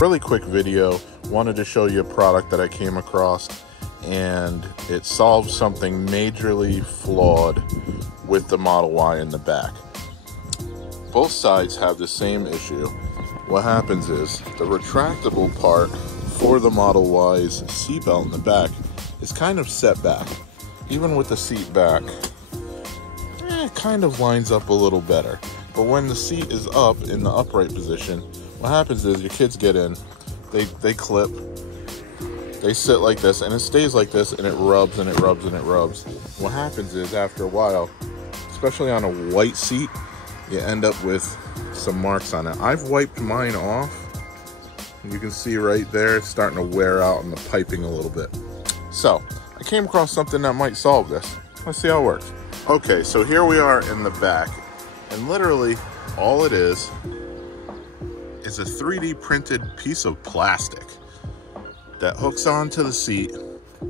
Really quick video, wanted to show you a product that I came across, and it solves something majorly flawed with the Model Y in the back. Both sides have the same issue. What happens is the retractable part for the Model Y's seatbelt in the back is kind of set back. Even with the seat back, it kind of lines up a little better. But when the seat is up in the upright position, what happens is your kids get in, they clip, they sit like this, and it stays like this, and it rubs and it rubs and it rubs. What happens is after a while, especially on a white seat, you end up with some marks on it. I've wiped mine off. You can see right there, it's starting to wear out on the piping a little bit. So I came across something that might solve this. Let's see how it works. Okay, so here we are in the back, and literally all it is a 3D printed piece of plastic that hooks onto the seat.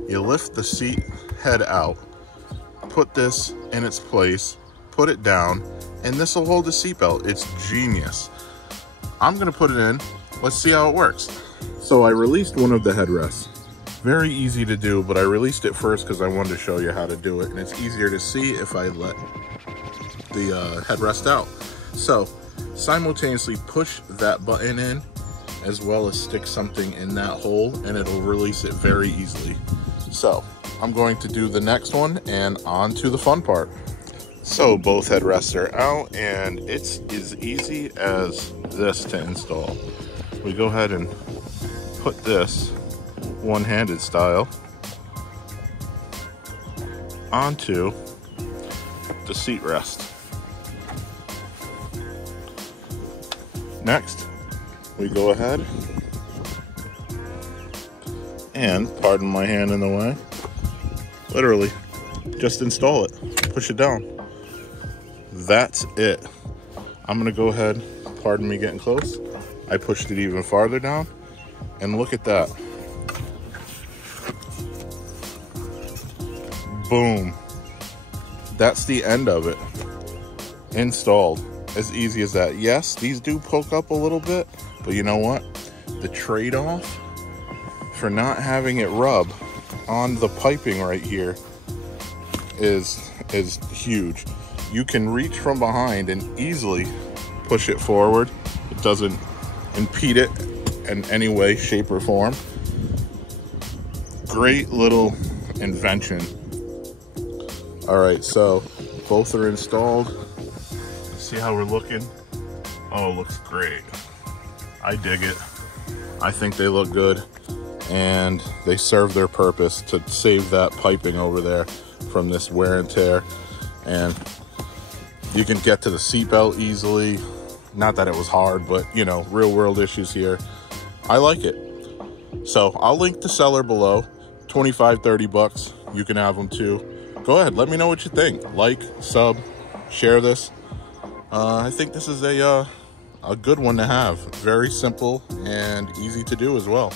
You lift the seat head out, put this in its place, put it down, and this will hold the seatbelt. It's genius. I'm gonna put it in. Let's see how it works. So I released one of the headrests. Very easy to do, but I released it first because I wanted to show you how to do it, and it's easier to see if I let the headrest out. So simultaneously push that button in as well as stick something in that hole, and it'll release it very easily. So I'm going to do the next one, and on to the fun part. So both headrests are out, and it's as easy as this to install. We go ahead and put this one-handed style onto the seat rest. Next, we go ahead and, pardon my hand in the way, literally just install it, push it down. That's it. I'm gonna go ahead, pardon me getting close, I pushed it even farther down, and look at that. Boom. That's the end of it. Installed. As easy as that. Yes, these do poke up a little bit, but you know what? The trade-off for not having it rub on the piping right here is huge. You can reach from behind and easily push it forward. It doesn't impede it in any way, shape, or form. Great little invention. All right, so both are installed. See how we're looking? Oh, it looks great. I dig it. I think they look good, and they serve their purpose to save that piping over there from this wear and tear. And you can get to the seatbelt easily. Not that it was hard, but you know, real world issues here. I like it. So I'll link the seller below. 25, 30 bucks. You can have them too. Go ahead, let me know what you think. Like, sub, share this. I think this is a good one to have. Very simple and easy to do as well.